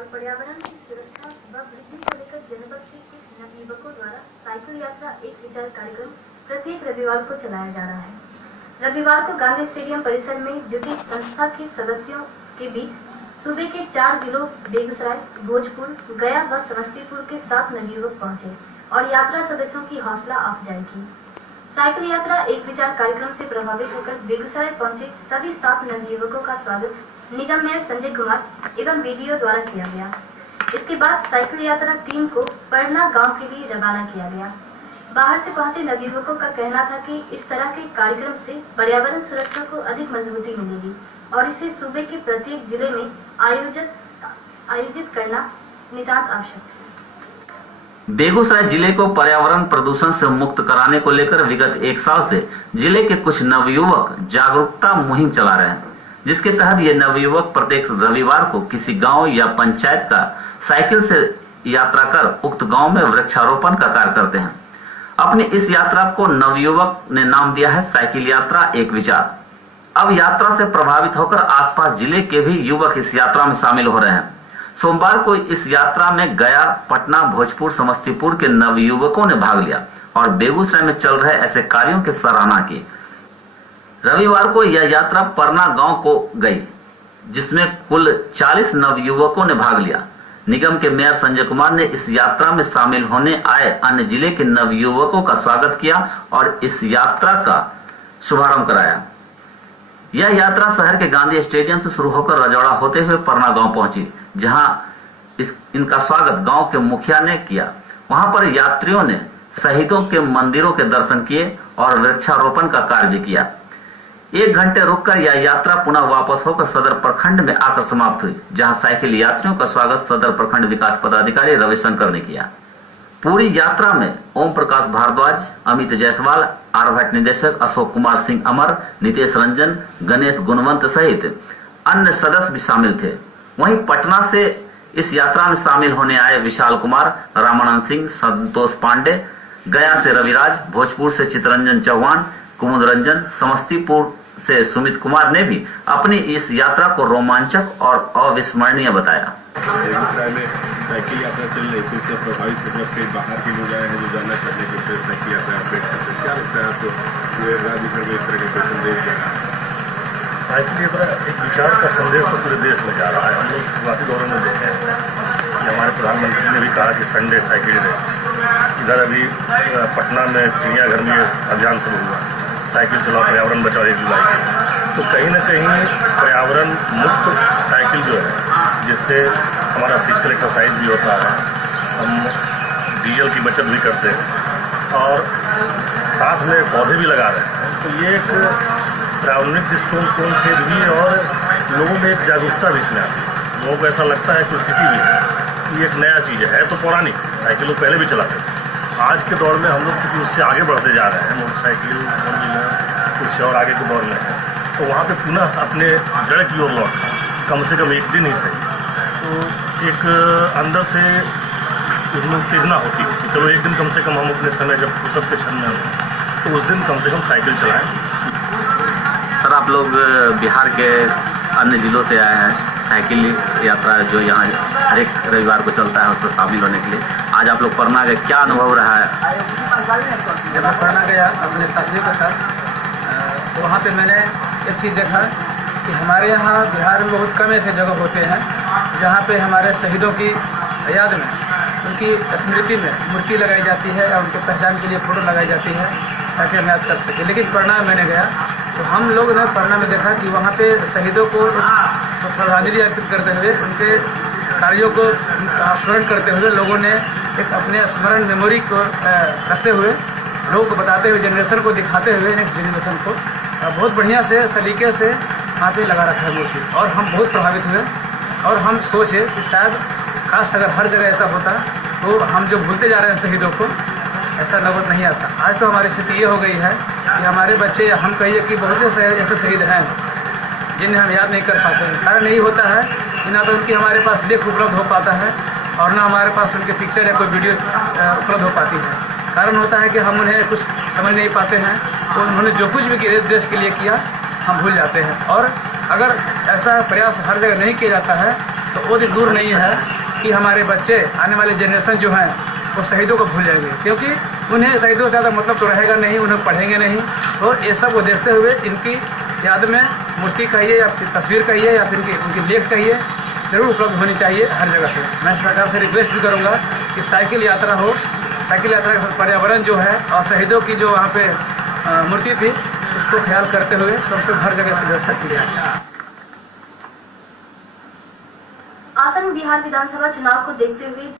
और पर्यावरण की सुरक्षा व वृद्धि को लेकर जनपद के कुछ नवयुवकों द्वारा साइकिल यात्रा एक विचार कार्यक्रम प्रत्येक रविवार को चलाया जा रहा है। रविवार को गांधी स्टेडियम परिसर में जुटी संस्था के सदस्यों के बीच सूबे के 4 जिलों बेगूसराय, भोजपुर, गया व समस्तीपुर के 7 नवयुवक पहुंचे और यात्रा सदस्यों की हौसला अफजाई की। साइकिल यात्रा एक विचार कार्यक्रम से प्रभावित होकर बेगूसराय पहुंचे सभी 7 नवयुवकों का स्वागत निगम मेयर संजय कुमार एवं वीडियो द्वारा किया गया। इसके बाद साइकिल यात्रा टीम को परना गांव के लिए रवाना किया गया। बाहर से पहुंचे नवयुवकों का कहना था कि इस तरह के कार्यक्रम से पर्यावरण सुरक्षा को अधिक मजबूती मिलेगी और इसे सूबे के प्रत्येक जिले में आयोजित करना नितांत आवश्यक है। बेगूसराय जिले को पर्यावरण प्रदूषण से मुक्त कराने को लेकर विगत 1 साल से जिले के कुछ नवयुवक जागरूकता मुहिम चला रहे हैं, जिसके तहत ये नवयुवक प्रत्येक रविवार को किसी गांव या पंचायत का साइकिल से यात्रा कर उक्त गांव में वृक्षारोपण का कार्य करते हैं। अपनी इस यात्रा को नवयुवक ने नाम दिया है साइकिल यात्रा एक विचार। अब यात्रा से प्रभावित होकर आसपास जिले के भी युवक इस यात्रा में शामिल हो रहे हैं। सोमवार को इस यात्रा में गया, पटना, भोजपुर, समस्तीपुर के नवयुवकों ने भाग लिया और बेगूसराय में चल रहे ऐसे कार्यों की सराहना की। रविवार को यह यात्रा परना गांव को गई, जिसमें कुल 40 नवयुवकों ने भाग लिया। निगम के मेयर संजय कुमार ने इस यात्रा में शामिल होने आए अन्य जिले के नवयुवकों का स्वागत किया और इस यात्रा का शुभारंभ कराया। यह यात्रा शहर के गांधी स्टेडियम से शुरू होकर रजौड़ा होते हुए परना गांव पहुंची, जहां इनका स्वागत गांव के मुखिया ने किया। वहां पर यात्रियों ने शहीदों के मंदिरों के दर्शन किए और वृक्षारोपण का कार्य भी किया। 1 घंटे रुककर यह यात्रा पुनः वापस होकर सदर प्रखंड में आकर समाप्त हुई, जहां साइकिल यात्रियों का स्वागत सदर प्रखंड विकास पदाधिकारी रविशंकर ने किया। पूरी यात्रा में ओम प्रकाश भारद्वाज, अमित जायसवाल, आरभट निदेशक अशोक कुमार सिंह अमर, नितेश रंजन, गणेश गुणवंत सहित अन्य सदस्य भी शामिल थे। वहीं पटना से इस यात्रा में शामिल होने आए विशाल कुमार, रामानंद सिंह, संतोष पांडे, गया से रविराज, भोजपुर से चितरंजन चौहान, कुमुद रंजन, समस्तीपुर से सुमित कुमार ने भी अपनी इस यात्रा को रोमांचक और अविस्मरणीय बताया। बेगूसराय में साइकिल यात्रा चल रही थी, उससे प्रभावित होकर कई बाहर के लोग आए हैं जो जानना चाहते हैं कि साइकिल यात्रा अपडेट करते हैं। क्या लगता है आपको राज्य भर में इस तरह का संदेश जा रहा है? साइकिल यात्रा एक विचार का संदेश तो पूरे देश में जा रहा है। हम लोग शुरुआती दौर में देखे हैं कि हमारे प्रधानमंत्री ने भी कहा कि संडे साइकिल डे। इधर अभी पटना में चिड़ियाघर में अभियान शुरू हुआ, साइकिल चलाओ पर्यावरण बचाओ 1 जुलाई से। तो कहीं ना कहीं पर्यावरण मुक्त साइकिल जो है, जिससे हमारा फिजिकल एक्सरसाइज भी होता है, हम डीजल की बचत भी करते हैं और साथ में पौधे भी लगा रहे हैं। तो ये एक पर्यावरणिक दृष्टिकोण से भी है और लोगों में एक जागरूकता भी इसमें आती है। लोगों को ऐसा लगता है कि सिटी में ये एक नया चीज़ है तो पुरानी साइकिल लोग पहले भी चलाते थे। आज के दौर में हम लोग क्योंकि उससे आगे बढ़ते जा रहे हैं, मोटरसाइकिल, फोर व्हीलर, कुछ और आगे के दौर में है, तो वहाँ पे पुनः अपने जड़ की ओर लौटना, कम से कम 1 दिन ही सही। तो एक अंदर से उसमें उत्तेजना होती है कि चलो 1 दिन कम से कम हम अपने समय जब फुर्सत के क्षण में हों तो उस दिन कम से कम साइकिल चलाएं। सर, आप लोग बिहार के अन्य जिलों से आए हैं, साइकिल यात्रा जो यहाँ हर एक रविवार को चलता है उस पर शामिल होने के लिए। आज आप लोग पटना गए, क्या अनुभव रहा है? जब मैं पटना गया अपने साथियों के साथ, तो वहाँ पे मैंने एक चीज़ देखा कि हमारे यहाँ बिहार में बहुत कम ऐसे जगह होते हैं जहाँ पे हमारे शहीदों की याद में, उनकी स्मृति में मूर्ति लगाई जाती है और उनके पहचान के लिए फ़ोटो लगाई जाती है ताकि हम याद कर सकें। लेकिन पटना में मैंने गया तो हम लोग ने पटना में देखा कि वहाँ पे शहीदों को श्रद्धांजलि अर्पित करते हुए, उनके कार्यों को स्मरण करते हुए लोगों ने एक अपने स्मरण मेमोरी को रखते हुए, लोगों को बताते हुए, जनरेशन को दिखाते हुए, नेक्स्ट जनरेशन को बहुत बढ़िया से सलीके से वहाँ पे लगा रखा है मूर्ति। और हम बहुत प्रभावित हुए और हम सोचे कि शायद खास अगर हर जगह ऐसा होता तो हम जो भूलते जा रहे हैं शहीदों को, ऐसा नौबत नहीं आता। आज तो हमारी स्थिति ये हो गई है कि हमारे बच्चे, हम कहिए कि बहुत से ऐसे शहीद हैं जिन्हें हम याद नहीं कर पाते हैं। कारण यही होता है कि ना तो उनकी हमारे पास लेख उपलब्ध हो पाता है और ना हमारे पास उनके पिक्चर या कोई वीडियो उपलब्ध हो पाती है। कारण होता है कि हम उन्हें कुछ समझ नहीं पाते हैं, तो उन्होंने जो कुछ भी देश के लिए किया हम भूल जाते हैं। और अगर ऐसा प्रयास हर जगह नहीं किया जाता है तो वो दिन दूर नहीं है कि हमारे बच्चे, आने वाले जनरेशन जो हैं वो शहीदों को भूल जाएंगे, क्योंकि उन्हें शहीदों से ज़्यादा मतलब तो रहेगा नहीं, उन्हें पढ़ेंगे नहीं। तो ये सब को देखते हुए इनकी याद में मूर्ति कहिए या फिर तस्वीर कहिए या फिर उनकी लेख कहिए जरूर उपलब्ध होनी चाहिए हर जगह पे। मैं सरकार से रिक्वेस्ट भी करूँगा कि साइकिल यात्रा हो, साइकिल यात्रा के साथ पर्यावरण जो है और शहीदों की जो वहाँ पे मूर्ति थी इसको ख्याल करते हुए कम से कम हर जगह से व्यवस्था की जाए। आसन बिहार विधानसभा चुनाव को देखते हुए